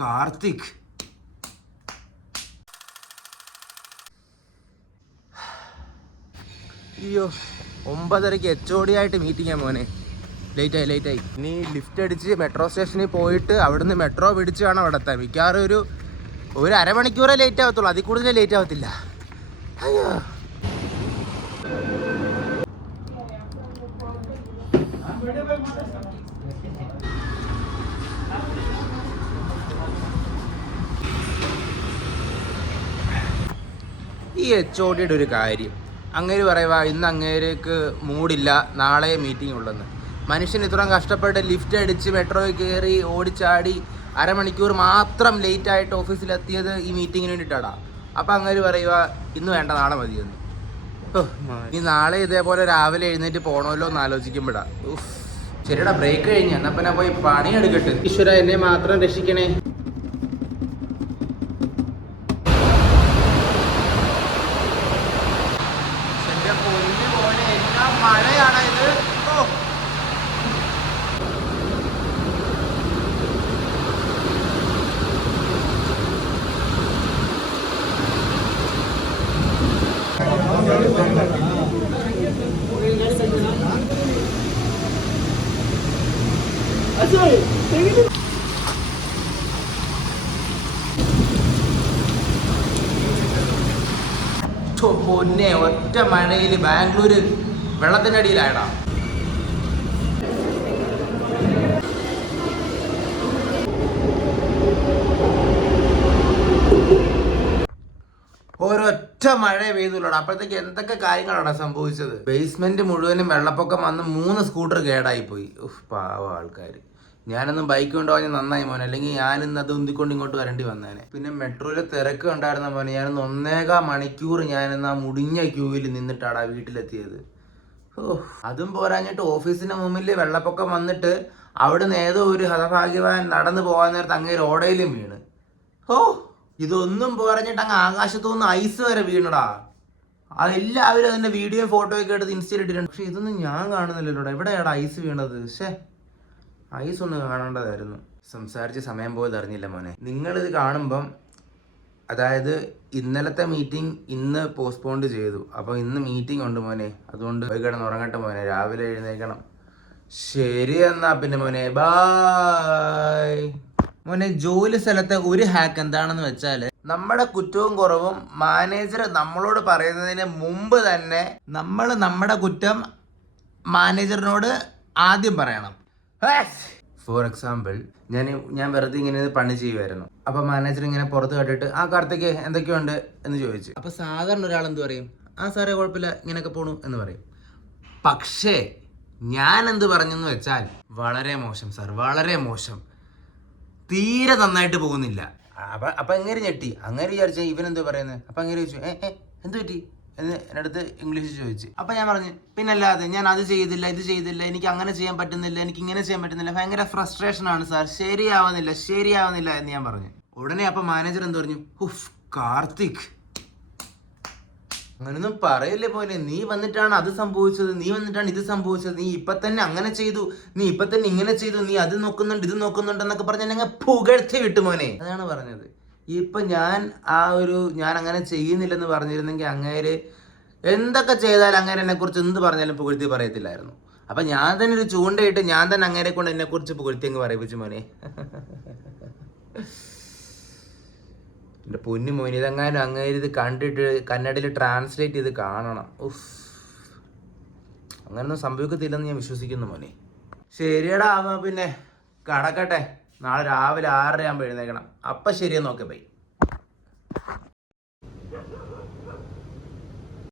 കാർത്തിക്. അയ്യോ, 9:30 HOD ആയിട്ട് മീറ്റിംഗാ മോനെ. ലേറ്റായി. ഇനി ലിഫ്റ്റ് അടിച്ച് മെട്രോ സ്റ്റേഷനിൽ പോയിട്ട് അവിടുന്ന് മെട്രോ പിടിച്ച് വേണം അവിടെ എത്താൻ. മിക്കവാറും ഒരു അരമണിക്കൂറേ ലേറ്റ് ആവത്തുള്ളൂ, അതിൽ കൂടുതൽ ലേറ്റ് ആവത്തില്ല. അയ്യോ, ഈ HOD ഒരു കാര്യം അങ്ങേര് പറയുക, ഇന്ന് അങ്ങേർക്ക് മൂടില്ല, നാളെ മീറ്റിംഗ് ഉള്ളെന്ന്. മനുഷ്യൻ ഇത്രയും കഷ്ടപ്പെട്ട് ലിഫ്റ്റ് അടിച്ച് മെട്രോയിൽ കയറി ഓടിച്ചാടി അരമണിക്കൂർ മാത്രം ലേറ്റായിട്ട് ഓഫീസിലെത്തിയത് ഈ മീറ്റിങ്ങിന് വേണ്ടിയിട്ടാടാ. അപ്പം അങ്ങേര് പറയുക ഇന്ന് വേണ്ട, നാളെ മതിയെന്ന്. ഈ നാളെ ഇതേപോലെ രാവിലെ എഴുന്നേറ്റ് പോകണമല്ലോ എന്ന് ആലോചിക്കുമ്പോഴാ. ശരിടാ, ബ്രേക്ക് കഴിഞ്ഞ് എന്നാൽ പിന്നെ പോയി പണിയെടുക്കട്ടെ. ഈശ്വര, എന്നെ മാത്രം രക്ഷിക്കണേ. മഴയാണ് ഇത്. പൊന്നെ, ഒറ്റ മഴയിൽ ബാംഗ്ലൂര് വെള്ളത്തിൻ്റെ അടിയിലായടാ. ഒരൊറ്റ മഴ പെയ്തുള്ളൂ. അപ്പോഴത്തേക്ക് എന്തൊക്കെ കാര്യങ്ങളാണ് സംഭവിച്ചത്. ബേസ്മെന്റ് മുഴുവനും വെള്ളപ്പൊക്കം വന്ന് 3 സ്കൂട്ടർ കേടായി പോയി. പാവ ആൾക്കാർ. ഞാനൊന്നും ബൈക്ക് കൊണ്ടുപോകാൻ നന്നായി മോനെ, അല്ലെങ്കിൽ ഞാനിന്ന് അത് ഉന്തിക്കൊണ്ട് ഇങ്ങോട്ട് വരേണ്ടി വന്നേനെ. പിന്നെ മെട്രോയിലെ തിരക്ക് ഉണ്ടായിരുന്ന മോനെ, ഞാനിന്ന് 1.25 മണിക്കൂർ ഞാനിന്ന് ആ മുടിഞ്ഞ ക്യൂവിൽ നിന്നിട്ടാടാ വീട്ടിലെത്തിയത്. അതും പോരാഞ്ഞിട്ട് ഓഫീസിന്റെ മുമ്പിൽ വെള്ളപ്പൊക്കം വന്നിട്ട് അവിടുന്ന് ഏതോ ഒരു ഹതഭാഗ്യവാൻ നടന്നു പോകാൻ നേരത്ത് അങ്ങേര് ഓടയിലും വീണ്. ഇതൊന്നും പോരാഞ്ഞിട്ട് അങ്ങ് ആകാശത്തുനിന്ന് ഐസ് വരെ വീണടാ. എല്ലാവരും അതിന്റെ വീഡിയോ ഫോട്ടോയൊക്കെ എടുത്ത് ഇൻസ്റ്റയിൽ ഇട്ടിട്ടുണ്ട്. പക്ഷെ ഇതൊന്നും ഞാൻ കാണുന്നില്ലല്ലോടാ. എവിടെയാടാ ഐസ് വീണത്? ഐസ് ഒന്ന് കാണേണ്ടതായിരുന്നു. സംസാരിച്ച് സമയം പോയത് അറിഞ്ഞില്ല മോനെ. നിങ്ങളിത് കാണുമ്പം, അതായത് ഇന്നലത്തെ മീറ്റിംഗ് ഇന്ന് പോസ്റ്റ്പോണ്ട് ചെയ്തു. അപ്പോൾ ഇന്ന് മീറ്റിംഗ് ഉണ്ട് മോനെ. അതുകൊണ്ട് പോയി കിടന്ന് ഉറങ്ങട്ടെ മോനെ, രാവിലെ എഴുന്നേക്കണം. ശരി എന്നാ പിന്നെ മോനെ, ബായ്. മോനെ, ജോലി സ്ഥലത്തെ ഒരു ഹാക്ക് എന്താണെന്ന് വെച്ചാൽ, നമ്മുടെ കുറ്റവും കുറവും മാനേജർ നമ്മളോട് പറയുന്നതിന് മുമ്പ് തന്നെ നമ്മൾ നമ്മുടെ കുറ്റം മാനേജറിനോട് ആദ്യം പറയണം. ഫോർ എക്സാമ്പിൾ, ഞാൻ വെറുതെ ഇങ്ങനെ പണി ചെയ്യുമായിരുന്നു. അപ്പൊ മാനേജർ ഇങ്ങനെ പുറത്ത് കണ്ടിട്ട്, ആ കാർത്തിക് എന്തൊക്കെയുണ്ട് എന്ന് ചോദിച്ചു. അപ്പൊ സാധാരണ ഒരാൾ എന്ത് പറയും? ആ സാറേ കുഴപ്പമില്ല, ഇങ്ങനെയൊക്കെ പോണു എന്ന് പറയും. പക്ഷേ ഞാൻ എന്ത് പറഞ്ഞെന്ന് വെച്ചാൽ, വളരെ മോശം സാർ, വളരെ മോശം, തീരെ നന്നായിട്ട് പോകുന്നില്ല. അപ്പൊ എങ്ങനെ ഞെട്ടി. അങ്ങനെ വിചാരിച്ച ഇവനെന്ത് പറയുന്നത്. അപ്പൊ അങ്ങനെ ചോദിച്ചു, എന്ത് പറ്റി എന്ന് എന്നടുത്ത് ഇംഗ്ലീഷ് ചോദിച്ചു. അപ്പൊ ഞാൻ പറഞ്ഞു, പിന്നല്ലാതെ ഞാൻ അത് ചെയ്തില്ല, ഇത് ചെയ്തില്ല, എനിക്ക് അങ്ങനെ ചെയ്യാൻ പറ്റുന്നില്ല, എനിക്ക് ഇങ്ങനെ ചെയ്യാൻ പറ്റുന്നില്ല, ഭയങ്കര ഫ്രസ്ട്രേഷൻ ആണ് സാർ, ശരിയാവുന്നില്ല എന്ന് ഞാൻ പറഞ്ഞു. ഉടനെ അപ്പൊ മാനേജർ എന്ത് പറഞ്ഞു, കാർത്തിക് അങ്ങനൊന്നും പറയല്ലേ പോലെ, നീ വന്നിട്ടാണ് അത് സംഭവിച്ചത്, നീ വന്നിട്ടാണ് ഇത് സംഭവിച്ചത്, നീ ഇപ്പൊ തന്നെ അങ്ങനെ ചെയ്തു, നീ ഇപ്പൊ തന്നെ ഇങ്ങനെ ചെയ്തു, നീ അത് നോക്കുന്നുണ്ട് ഇത് നോക്കുന്നുണ്ട് എന്നൊക്കെ പറഞ്ഞ് എന്നെ പുകഴ്ത്തി വിട്ടു മോനെ. അതാണ് പറഞ്ഞത്. ഇപ്പൊ ഞാൻ അങ്ങനെ ചെയ്യുന്നില്ലെന്ന് പറഞ്ഞിരുന്നെങ്കിൽ അങ്ങേര് എന്തൊക്കെ ചെയ്താലും അങ്ങേരെ എന്നെ കുറിച്ച് എന്ത് പറഞ്ഞാലും പുകഴ്ത്തി പറയത്തില്ലായിരുന്നു. അപ്പൊ ഞാൻ തന്നെ ഒരു ചൂണ്ടയിട്ട് ഞാൻ തന്നെ അങ്ങേരെ കൊണ്ട് എന്നെ കുറിച്ച് പുകഴ്ത്തി അങ്ങ് പറയിപ്പിച്ചു മോനെ. എൻ്റെ പൊന്നു മോനെ, ഇതെങ്ങാനും അങ്ങേര് ഇത് കണ്ടിട്ട് കന്നഡയിൽ ട്രാൻസ്ലേറ്റ് ചെയ്ത് കാണണം. അങ്ങനൊന്നും സംഭവിക്കത്തില്ലെന്ന് ഞാൻ വിശ്വസിക്കുന്നു മോനെ. ശരിയടാ, പിന്നെ കടക്കട്ടെ. നാളെ രാവിലെ 6:30 ആകുമ്പോൾ എഴുന്നേക്കണം. അപ്പം ശരിയെന്ന് നോക്കെ ബൈ.